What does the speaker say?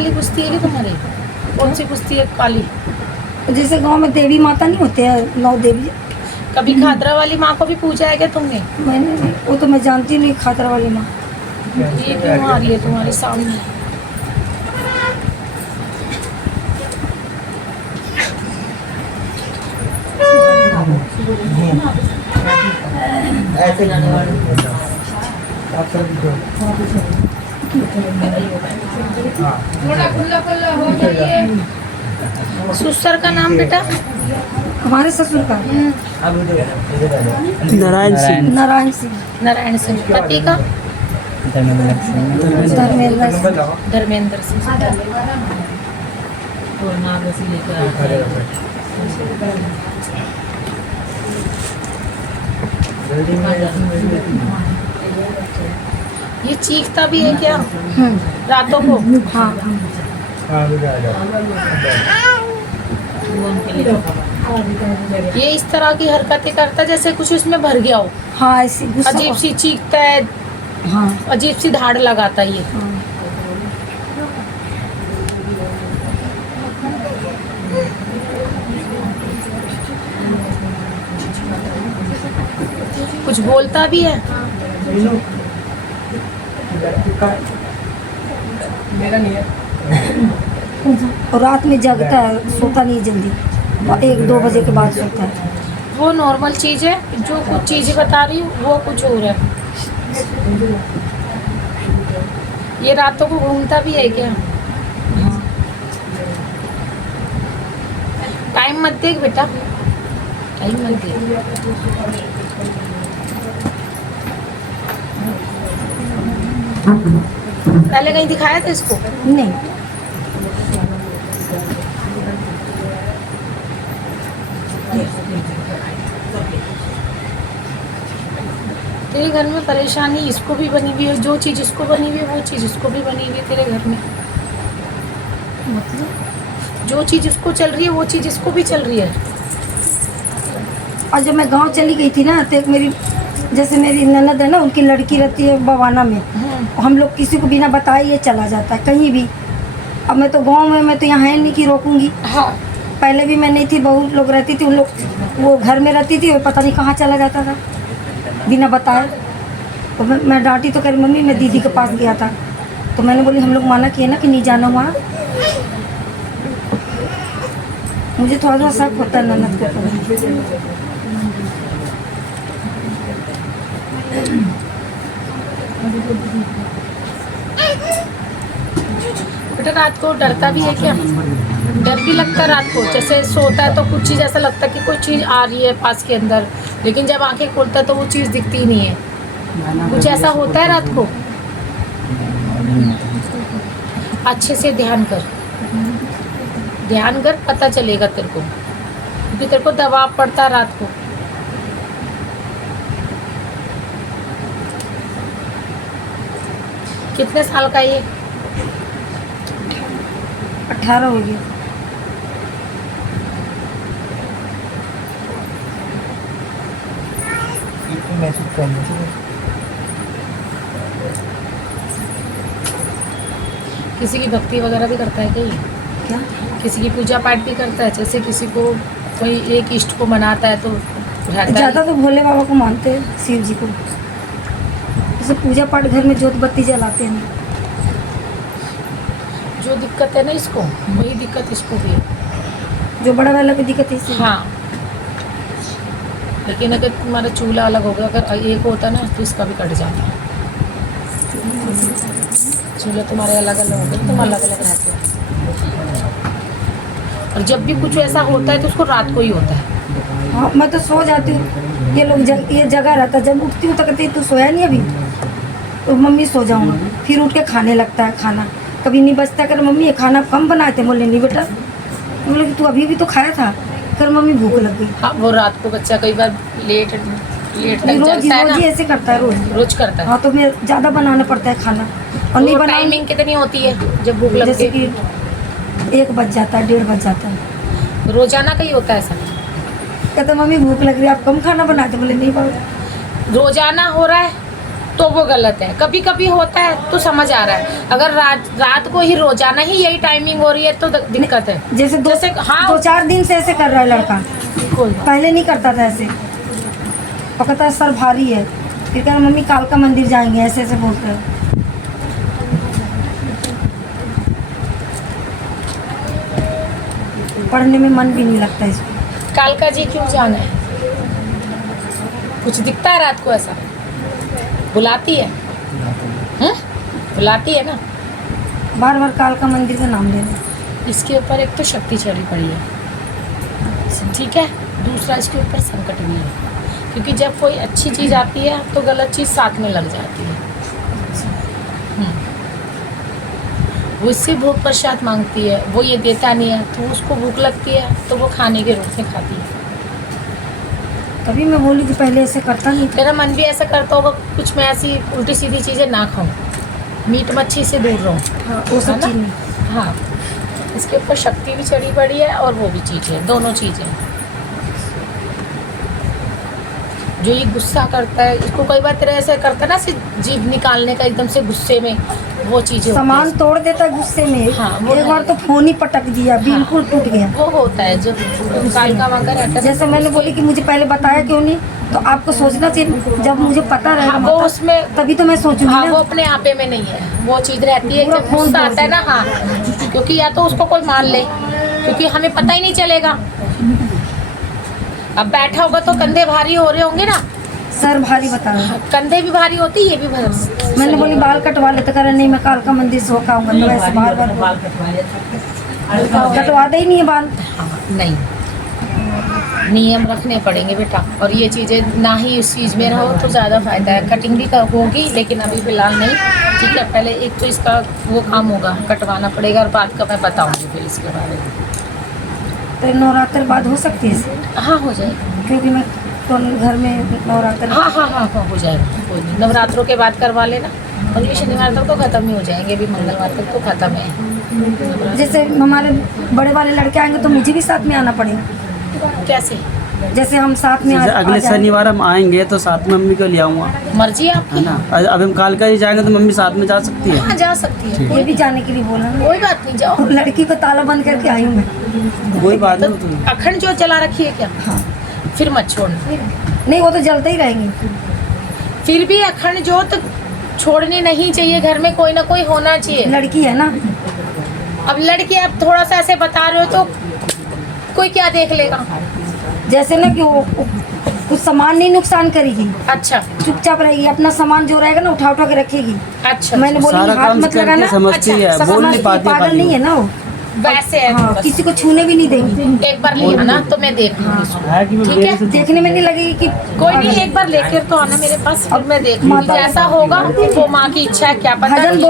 वाली कुश्ती है कि तुम्हारी? कौन सी कुश्ती है काली? जैसे गांव में देवी माता नहीं होते हैं 9 देवी। कभी खादरा वाली माँ को भी पूजा है क्या तुमने? मैंने वो तो मैं जानती नहीं खातरा वाली माँ। ये क्यों आ रही है तुम्हारे सामने? ससुर का नाम बेटा? हमारे ससुर का नारायण सिंह। नारायण सिंह। नारायण सिंह। पति का? धर्मेंद्र सिंह। धर्मेंद्र सिंह। ये चीखता भी है क्या रातों को? हाँ ये इस तरह की हरकतें करता जैसे कुछ उसमें भर गया हो। हाँ ऐसी गुस्सा। अजीब सी चीखता है, हाँ अजीब सी धाड़ लगाता है ये। हाँ। कुछ बोलता भी है? और रात में जगता है, सोता नहीं जल्दी, 1-2 बजे के बाद सोता है। वो नॉर्मल चीज है, जो कुछ चीजें बता रही हूँ वो कुछ और है। ये रातों को घूमता भी है क्या? टाइम मत देख बेटा, टाइम मत देख। पहले कहीं दिखाया था इसको? नहीं। तेरे घर में परेशानी इसको भी बनी हुई है, जो चीज़ इसको बनी हुई है वो चीज़ इसको भी बनी हुई है तेरे घर में। मतलब जो चीज़ इसको चल रही है वो चीज़ इसको भी चल रही है। और जब मैं गांव चली गई थी ना, तो एक मेरी जैसे मेरी ननद है ना, उनकी लड़की रहती है बवाना में। हम लोग किसी को बिना बताए ये चला जाता है कहीं भी। अब मैं तो गांव में, मैं तो यहाँ है नहीं कि रोकूंगी। हाँ। पहले भी मैं नहीं थी, बहुत लोग रहती थी, उन लोग वो घर में रहती थी और पता नहीं कहाँ चला जाता था बिना बताए। तो मैं डांटी तो करी, मम्मी मैं दीदी के पास गया था, तो मैंने बोली हम लोग माना किए ना कि नहीं जाना वहाँ। मुझे थोड़ा सा शक होता है ननद के ऊपर। बेटा रात को डरता भी है क्या? डर भी लगता है रात को? जैसे सोता है तो कुछ चीज़ ऐसा लगता है कि कोई चीज़ आ रही है पास के अंदर, लेकिन जब आंखें खोलता है तो वो चीज़ दिखती ही नहीं है। कुछ ऐसा होता है रात को? अच्छे से ध्यान कर, ध्यान कर, पता चलेगा तेरे को, क्योंकि तेरे को दबाव पड़ता है रात को। कितने साल का ये? 18 हो गया। किसी की भक्ति वगैरह भी करता है क्या ये? क्या? किसी की पूजा पाठ भी करता है? जैसे किसी को कोई एक इष्ट को मनाता है तो रहता है। ज़्यादा तो भोले बाबा को मानते हैं, शिव जी को। जैसे पूजा पाठ घर में जोत बत्ती जलाते हैं। जो दिक्कत है ना इसको, वही दिक्कत इसको भी है। जो बड़ा वाला की दिक्कत है इसी। हाँ, लेकिन अगर तुम्हारा चूल्हा अलग हो गया, अगर एक होता ना तो इसका भी कट जाता। चूल्हे तुम्हारे अलग अलग हो गए, तुम अलग अलग रहते हो। और जब भी कुछ ऐसा होता है तो उसको रात को ही होता है। हाँ, मैं तो सो जाती हूँ, ये लोग ये जगह रहता है। जब उठती हूँ तो कहती है तू सोया नहीं अभी? तो मम्मी सो जाऊँगा, फिर उठ के खाने लगता है खाना। कभी नहीं बचता, कर मम्मी ये खाना कम बनाए थे। बोले नहीं बेटा, बोले कि तू अभी भी तो खाया था। कर मम्मी भूख लग गई। हाँ, वो रात को बच्चा कई बार लेट तक रोज जगता है ना। ही ऐसे करता है, रोज करता है। हाँ, तो मैं ज़्यादा बनाना पड़ता है खाना। और नहीं बना, टाइमिंग कितनी होती है जब भूख लगती जैसे है? कि 1 बज जाता है, 1:30 बज जाता है। रोजाना का ही होता है ऐसा? कहते मम्मी भूख लग रही है, आप कम खाना बनाते। बोले नहीं बाबू। रोजाना हो रहा है तो वो गलत है। कभी कभी होता है तो समझ आ रहा है, अगर रात को ही रोजाना ही यही टाइमिंग हो रही है तो दिक्कत है। जैसे हाँ 2-4 दिन से ऐसे कर रहा है लड़का, कोई पहले नहीं करता था ऐसे। और कहता है सर भारी है, फिर कह रहा मम्मी कालका मंदिर जाएंगे, ऐसे ऐसे बोलते हैं। पढ़ने में मन भी नहीं लगता इसको। कालका जी क्यों जाना है? कुछ दिखता है रात को ऐसा? बुलाती है? बुलाती है ना। बार बार कालका मंदिर का नाम ले रहे। इसके ऊपर एक तो शक्ति चढ़ी पड़ी है, ठीक है, दूसरा इसके ऊपर संकट भी है, क्योंकि जब कोई अच्छी चीज़ आती है तो गलत चीज़ साथ में लग जाती है। वो इससे भूख प्रसाद मांगती है, वो ये देता नहीं है तो उसको भूख लगती है तो वो खाने के रूप में खाती है। तभी मैं बोली कि पहले ऐसे करता नहीं था। मेरा मन भी ऐसा करता होगा कुछ मैं ऐसी उल्टी सीधी चीज़ें ना खाऊं, मीट मच्छी से दूर रहूं। हाँ, वो सब है ना? चीज़ नहीं। हाँ, इसके ऊपर शक्ति भी चढ़ी पड़ी है और वो भी चीज़ है, दोनों चीज़ें। जो ये गुस्सा करता है, इसको कई बार तरह ऐसे करता है ना, जीभ निकालने का एकदम से गुस्से में, वो चीज़ें सामान तोड़ देता है गुस्से में। हाँ, वो एक बार तो फोन ही पटक दिया, बिल्कुल टूट गया। वो होता है जो कालका वांका रहता है। जैसे मैंने बोली कि मुझे पहले बताया क्यों नहीं, तो आपको सोचना चाहिए। जब मुझे पता रहेगा हाँ, वो उसमें तभी तो मैं सोचूंगी हाँ, वो ना। अपने आपे में नहीं है, वो चीज़ रहती है पूरा जब फोन गुस्सा तोड़ आता है ना। हाँ, क्योंकि या तो उसको कोई मान ले, क्योंकि हमें पता ही नहीं चलेगा। अब बैठा होगा तो कंधे भारी हो रहे होंगे ना, सर भारी बता रहा है। कंधे भी भारी होती है, ये भी भारी। मैंने बोली बाल कटवा लेते, कह रहे नहीं मैं कालका मंदिर से होकर आऊंगा। तो ऐसे बार बार कटवाते ही नहीं है बाल। हाँ, नहीं, नियम रखने पड़ेंगे बेटा, और ये चीज़ें ना ही इस चीज़ में रहो तो ज़्यादा फायदा है। कटिंग भी होगी लेकिन अभी फ़िलहाल नहीं, ठीक है। पहले एक तो इसका वो काम होगा, कटवाना पड़ेगा, और बाद का मैं बताऊँगी फिर इसके बारे में। तो नवरात्र बाद हो सकती है इसे? हाँ, हो जाएगा, क्योंकि मैं तो घर में नवरात्र। हाँ हाँ हाँ हाँ, हो जाएगा, कोई नहीं। नवरात्रों के बाद करवा लेना, अगले शनिवार तक तो ख़त्म ही हो जाएंगे, अभी मंगलवार तक तो ख़त्म है। जैसे हमारे बड़े वाले लड़के आएंगे तो मुझे भी साथ में आना पड़ेगा। कैसे? जैसे हम साथ में जैसे अगले आ जाएं। शनिवार हम आएंगे तो साथ में मम्मी को ले आऊँगा, मर्जी है आपकी। है ना। अब हम कालका ही जाएंगे तो मम्मी साथ में जा सकती है। हाँ, जा सकती है, ये भी जाने के लिए बोला ना। कोई बात नहीं, जाओ। लड़की को ताला बंद करके आई हूँ मैं। कोई बात तो नहीं। तो अखंड ज्योत जला रखी है क्या? हाँ। फिर मत छोड़ना। नहीं वो तो जलते ही रहेंगे। फिर भी अखंड ज्योत छोड़नी नहीं चाहिए, घर में कोई ना कोई होना चाहिए। लड़की है ना। अब लड़की आप थोड़ा सा ऐसे बता रहे हो तो कोई क्या देख लेगा? जैसे ना कि वो कुछ सामान नहीं नुकसान करेगी, अच्छा चुपचाप रहेगी, अपना सामान जो रहेगा ना उठा उठा के रखेगी। अच्छा, मैंने बोली सारा हाथ काम मत करके लगाना। समझती है, अच्छा, बोल नहीं समझती, पाती है पागल खाली नहीं वो। है ना वो। वैसे है हाँ, बस। किसी को छूने भी नहीं देगी। एक बार लिया ना तो मैं देख लूंगी इसको। है कि मैं ठीक मेरे है, से देखने में नहीं लगेगी कि कोई नहीं, एक बार लेकर तो आना मेरे पास, अब मैं देख लूंगी। माता- जैसा होगा वो माँ की इच्छा है, क्या पता भजन नहीं। बोल